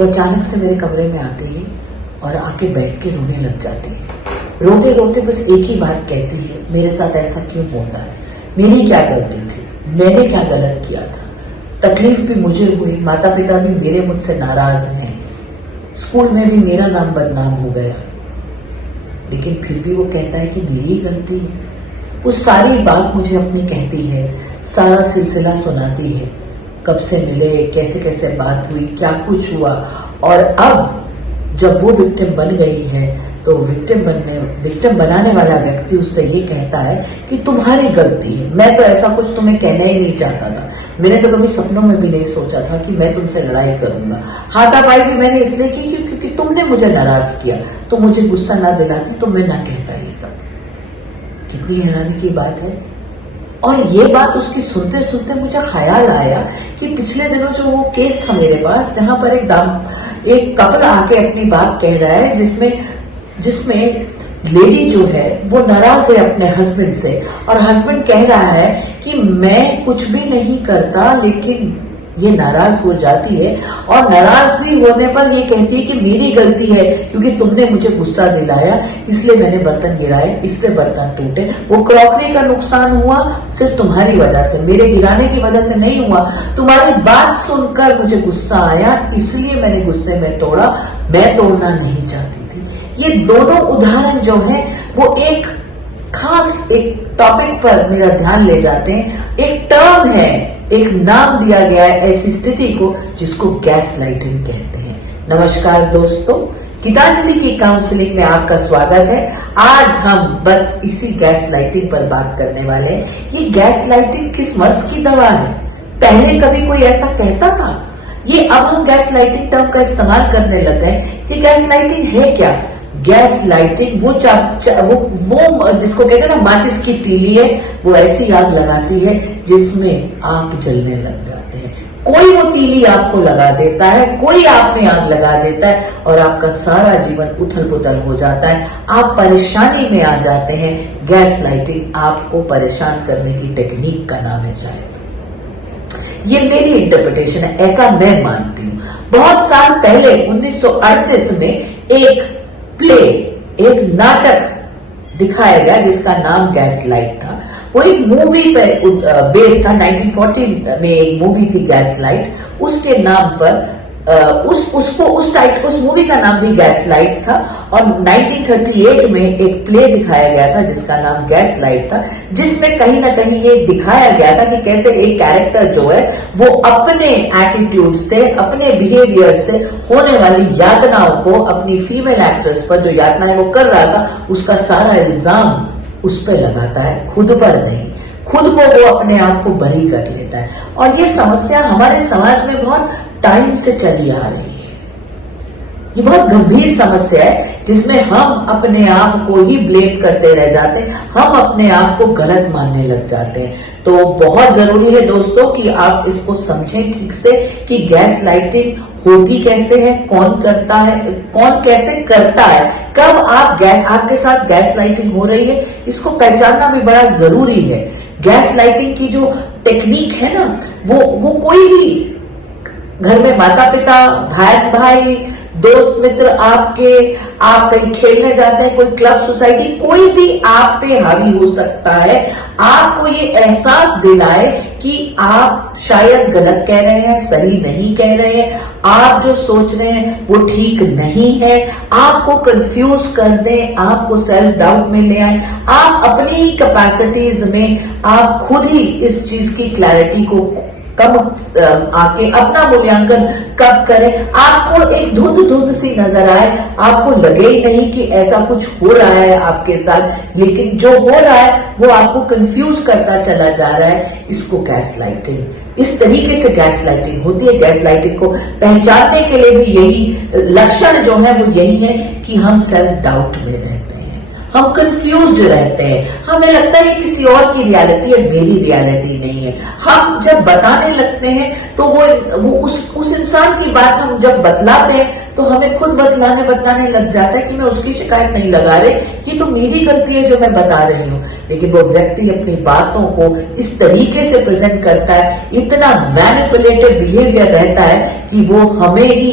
वो अचानक से मेरे कमरे में आती है और आके बैठ के रोने लग जाती है। रोते रोते बस एक ही बात कहती है, मेरे साथ ऐसा क्यों होता है, मेरी क्या गलती थी, मैंने क्या गलत किया था। तकलीफ भी मुझे हुई, माता पिता भी मेरे मुझसे नाराज हैं, स्कूल में भी मेरा नाम बदनाम हो गया, लेकिन फिर भी वो कहता है कि मेरी ही गलती है। वो सारी बात मुझे अपनी कहती है, सारा सिलसिला सुनाती है, कब से मिले, कैसे कैसे बात हुई, क्या कुछ हुआ। और अब जब वो विक्टिम बन गई है तो विक्टिम बनाने वाला व्यक्ति उससे ये कहता है कि तुम्हारी गलती है, मैं तो ऐसा कुछ तुम्हें कहना ही नहीं चाहता था, मैंने तो कभी सपनों में भी नहीं सोचा था कि मैं तुमसे लड़ाई करूंगा, हाथापाई भी मैंने इसलिए की क्योंकि तुमने मुझे नाराज किया, तो मुझे गुस्सा ना दिलाती तो मैं ना कहता ये सब। कितनी हैरानी की बात है। और ये बात उसकी सुनते सुनते मुझे ख्याल आया कि पिछले दिनों जो वो केस था मेरे पास, जहां पर एक कपल आके अपनी बात कह रहा है, जिसमें लेडी जो है वो नाराज है अपने हस्बैंड से, और हस्बैंड कह रहा है कि मैं कुछ भी नहीं करता, लेकिन ये नाराज हो जाती है, और नाराज भी होने पर ये कहती है कि मेरी गलती है क्योंकि तुमने मुझे गुस्सा दिलाया, इसलिए मैंने बर्तन गिराए, इसलिए बर्तन टूटे, वो क्रॉकरी का नुकसान हुआ सिर्फ तुम्हारी वजह से, मेरे गिराने की वजह से नहीं हुआ, तुम्हारी बात सुनकर मुझे गुस्सा आया, इसलिए मैंने गुस्से में तोड़ा, मैं तोड़ना नहीं चाहती थी। ये दोनों उदाहरण जो है वो एक खास एक टॉपिक पर मेरा ध्यान ले जाते हैं। एक टर्म है, एक नाम दिया गया है ऐसी स्थिति को जिसको गैस लाइटिंग कहते हैं। नमस्कार दोस्तों, गीतांजलि की काउंसलिंग में आपका स्वागत है। आज हम बस इसी गैस लाइटिंग पर बात करने वाले हैं। ये गैस लाइटिंग किस मर्ज की दवा है? पहले कभी कोई ऐसा कहता था? ये अब हम गैस लाइटिंग टर्म का इस्तेमाल करने लग गए। ये गैस लाइटिंग है क्या? गैस लाइटिंग वो जिसको कहते हैं ना माचिस की तीली है, वो ऐसी आग लगाती है जिसमें आप जलने लग जाते हैं। कोई वो तीली आपको लगा देता है, कोई आप में आग लगा देता है और आपका सारा जीवन उथल पुथल हो जाता है, आप परेशानी में आ जाते हैं। गैस लाइटिंग आपको परेशान करने की टेक्निक का नाम है शायद। ये मेरी इंटरप्रिटेशन है, ऐसा मैं मानती हूँ। बहुत साल पहले 1938 में एक नाटक दिखाया गया जिसका नाम गैस लाइट था। वो एक मूवी पे बेस्ड था। 1940 में एक मूवी थी गैस लाइट, उसके नाम पर उस मूवी का नाम भी गैस लाइट था। और 1938 में एक प्ले दिखाया गया था जिसका नाम गैस लाइट था, जिसमें कहीं ना कहीं ये दिखाया गया था कि कैसे एक कैरेक्टर जो है वो अपने एटीट्यूड से, अपने बिहेवियर से होने वाली यातनाओं को अपनी फीमेल एक्ट्रेस पर, जो यातनाएं वो कर रहा था, उसका सारा इल्जाम उस पर लगाता है, खुद पर नहीं। खुद को वो अपने आप को बरी कर लेता है। और ये समस्या हमारे समाज में बहुत टाइम से चली आ रही है। ये बहुत गंभीर समस्या है जिसमें हम अपने आप को ही ब्लेम करते रह जाते हैं, हम अपने आप को गलत मानने लग जाते हैं। तो बहुत जरूरी है दोस्तों कि आप इसको समझें ठीक से कि गैस लाइटिंग होती कैसे है, कौन करता है, कौन कैसे करता है, कब आपके साथ गैस लाइटिंग हो रही है, इसको पहचानना भी बड़ा जरूरी है। गैस लाइटिंग की जो टेक्निक है ना, वो कोई भी घर में माता पिता, भाई, दोस्त मित्र आप कहीं खेलने जाते हैं, कोई क्लब सोसाइटी, कोई भी आप पे हावी हो सकता है। आपको ये एहसास दिलाए कि आप शायद गलत कह रहे हैं, सही नहीं कह रहे हैं, आप जो सोच रहे हैं वो ठीक नहीं है, आपको कंफ्यूज कर दे, आपको सेल्फ डाउट में ले आए, आप अपनी ही कैपेसिटीज में आप खुद ही इस चीज की क्लैरिटी को कब आके अपना मूल्यांकन कब करें, आपको एक धुंध सी नजर आए, आपको लगे ही नहीं कि ऐसा कुछ हो रहा है आपके साथ, लेकिन जो हो रहा है वो आपको कंफ्यूज करता चला जा रहा है। इसको गैस लाइटिंग, इस तरीके से गैस लाइटिंग होती है। गैस लाइटिंग को पहचानने के लिए भी यही लक्षण जो है वो यही है कि हम सेल्फ डाउट में रहते हैं, हम कंफ्यूज्ड रहते हैं, हमें लगता है किसी और की रियलिटी है, मेरी रियलिटी नहीं है। हम जब बताने लगते हैं तो वो उस इंसान की बात हम जब बतलाते हैं तो हमें खुद बताने लग जाता है कि मैं उसकी शिकायत नहीं लगा रही, ये तो मेरी गलती है जो मैं बता रही हूँ। लेकिन वो व्यक्ति अपनी बातों को इस तरीके से प्रेजेंट करता है, इतना मैनिपुलेटिव बिहेवियर रहता है कि वो हमें ही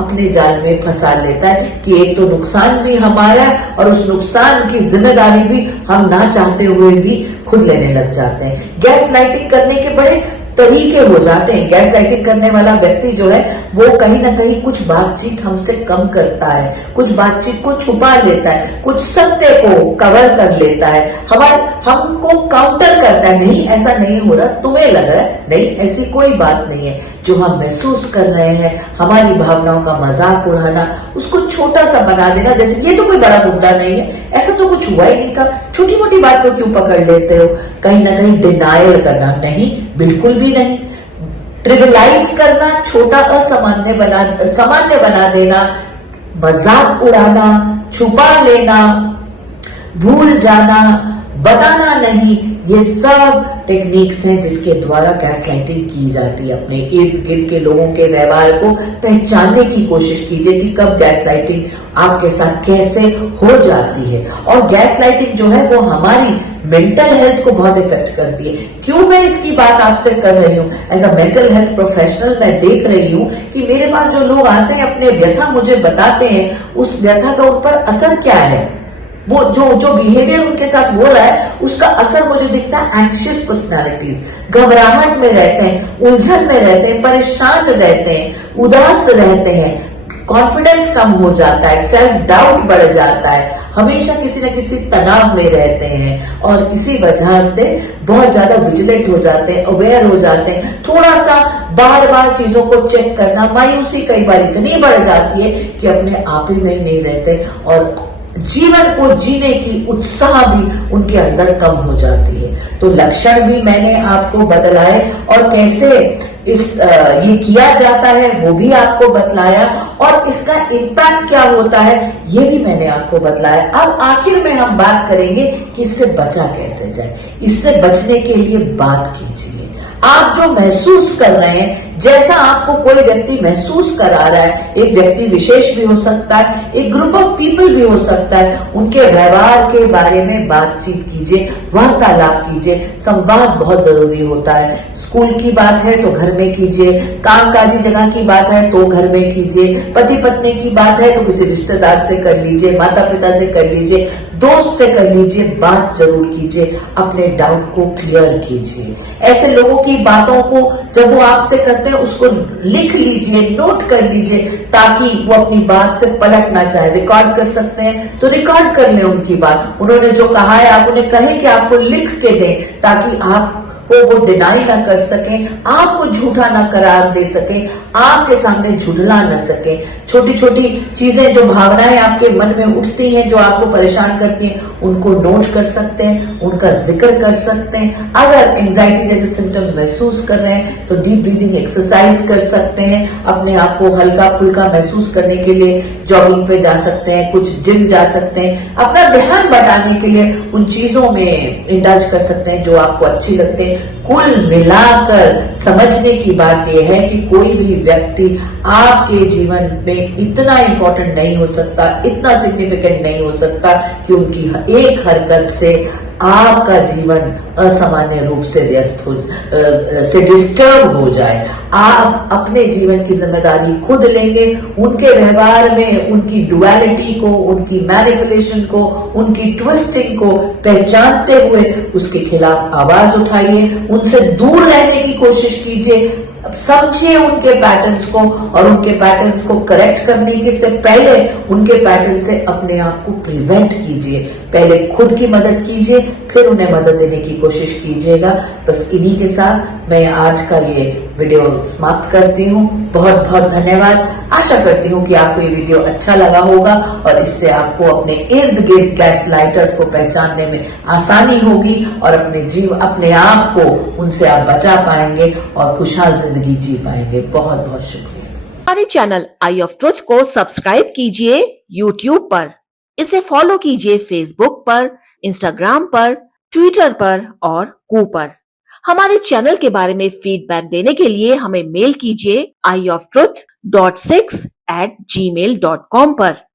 अपने जाल में फंसा लेता है कि एक तो नुकसान भी हमारा है और उस नुकसान की जिम्मेदारी भी हम ना चाहते हुए भी खुद लेने लग जाते हैं। गैस लाइटिंग करने के बड़े तरीके हो जाते हैं। गैस लाइटिंग करने वाला व्यक्ति जो है वो कहीं ना कहीं कुछ बातचीत हमसे कम करता है, कुछ बातचीत को छुपा लेता है, कुछ सत्य को कवर कर लेता है, हमको काउंटर करता है, नहीं ऐसा नहीं हो रहा, तुम्हें लग रहा है, नहीं ऐसी कोई बात नहीं है। जो हम महसूस कर रहे हैं, हमारी भावनाओं का मजाक उड़ाना, उसको छोटा सा बना देना, जैसे ये तो कोई बड़ा मुद्दा नहीं है, ऐसा तो कुछ हुआ ही नहीं था, छोटी मोटी बात को क्यों पकड़ लेते हो। कहीं ना कहीं डिनायल करना, नहीं बिल्कुल भी नहीं। ट्रिविलाइज करना, छोटा सामान्य बना देना, मजाक उड़ाना, छुपा लेना, भूल जाना, बताना नहीं, ये सब टेक्निक्स हैं जिसके द्वारा गैसलाइटिंग की जाती है। अपने इर्द गिर्द के लोगों के व्यवहार को पहचानने की कोशिश कीजिए कि कब गैसलाइटिंग आपके साथ कैसे हो जाती है। और गैसलाइटिंग जो है वो हमारी मेंटल हेल्थ को बहुत इफेक्ट करती है। क्यों मैं इसकी बात आपसे कर रही हूँ? As a mental health professional मैं देख रही हूँ कि मेरे पास जो लोग आते हैं अपने व्यथा मुझे बताते हैं, उस व्यथा का उन पर असर क्या है, वो जो बिहेवियर उनके साथ हो रहा है उसका असर मुझे दिखता है एंग्शियस पर्सनालिटीज, घबराहट में रहते हैं, उलझन में रहते हैं, परेशान रहते हैं, उदास रहते हैं, कॉन्फिडेंस कम हो जाता है, सेल्फ डाउट बढ़ जाता है, हमेशा किसी न किसी तनाव में रहते हैं और इसी वजह से बहुत ज्यादा विजिलेंट हो जाते हैं, अवेयर हो जाते हैं। थोड़ा सा बार बार चीजों को चेक करना, मायूसी कई बार इतनी बढ़ जाती है कि अपने आप ही में नहीं रहते और जीवन को जीने की उत्साह भी उनके अंदर कम हो जाती है। तो लक्षण भी मैंने आपको बतलाए और कैसे ये किया जाता है वो भी आपको बतलाया और इसका इम्पैक्ट क्या होता है ये भी मैंने आपको बतलाया। अब आखिर में हम बात करेंगे कि इससे बचा कैसे जाए। इससे बचने के लिए बात कीजिए। आप जो महसूस कर रहे हैं, जैसा आपको कोई व्यक्ति महसूस करा रहा है, एक व्यक्ति विशेष भी हो सकता है, एक ग्रुप ऑफ पीपल भी हो सकता है, उनके व्यवहार के बारे में बातचीत कीजिए, वार्तालाप कीजिए। संवाद बहुत जरूरी होता है। स्कूल की बात है तो घर में कीजिए, कामकाजी जगह की बात है तो घर में कीजिए, पति पत्नी की बात है तो किसी रिश्तेदार से कर लीजिए, माता पिता से कर लीजिए, दोस्त से कर लीजिए, बात जरूर कीजिए, अपने डाउट को क्लियर कीजिए। ऐसे लोगों की बातों को जब वो आपसे करते हैं उसको लिख लीजिए, नोट कर लीजिए ताकि वो अपनी बात से पलट ना जाए। रिकॉर्ड कर सकते हैं तो रिकॉर्ड कर लें उनकी बात, उन्होंने जो कहा है आप उन्हें कहें कि आपको लिख के दें ताकि आप को वो डिनाई ना कर सकें, आपको झूठा ना करार दे सकें, आपके सामने झुठला न सके। छोटी छोटी चीजें जो भावनाएं आपके मन में उठती हैं जो आपको परेशान करती हैं उनको नोट कर सकते हैं, उनका जिक्र कर सकते हैं। अगर एंजाइटी जैसे सिम्टम्स महसूस कर रहे हैं तो डीप ब्रीदिंग एक्सरसाइज कर सकते हैं। अपने आप को हल्का फुल्का महसूस करने के लिए जॉगिंग पे जा सकते हैं, कुछ जिम जा सकते हैं। अपना ध्यान बढ़ाने के लिए उन चीजों में इंडल्ज कर सकते हैं जो आपको अच्छी लगते हैं। कुल मिलाकर समझने की बात यह है कि कोई भी व्यक्ति आपके जीवन में इतना इंपॉर्टेंट नहीं हो सकता, इतना सिग्निफिकेंट नहीं हो सकता कि उनकी एक हरकत से आपका जीवन असामान्य रूप से से डिस्टर्ब हो जाए। आप अपने जीवन की जिम्मेदारी खुद लेंगे। उनके व्यवहार में उनकी डुअलिटी को, उनकी मैनिपुलेशन को, उनकी ट्विस्टिंग को पहचानते हुए उसके खिलाफ आवाज उठाइए, उनसे दूर रहने की कोशिश कीजिए। समझिए उनके पैटर्न्स को और उनके पैटर्न्स को करेक्ट करने के से पहले उनके पैटर्न से अपने आप को प्रिवेंट कीजिए। पहले खुद की मदद कीजिए, फिर उन्हें मदद देने की कोशिश कीजिएगा। बस इन्हीं के साथ मैं आज का ये वीडियो समाप्त करती हूँ। बहुत बहुत धन्यवाद। आशा करती हूँ कि आपको ये वीडियो अच्छा लगा होगा और इससे आपको अपने इर्द गिर्द गैस लाइटर्स को पहचानने में आसानी होगी और अपने आप को उनसे आप बचा पाएंगे और खुशहाल जिंदगी जी पाएंगे। बहुत बहुत शुक्रिया। हमारे चैनल आई ऑफ ट्रुथ को सब्सक्राइब कीजिए YouTube पर, इसे फॉलो कीजिए Facebook पर, Instagram पर, Twitter पर और कू पर। हमारे चैनल के बारे में फीडबैक देने के लिए हमें मेल कीजिए ioftruth.6@gmail.com पर।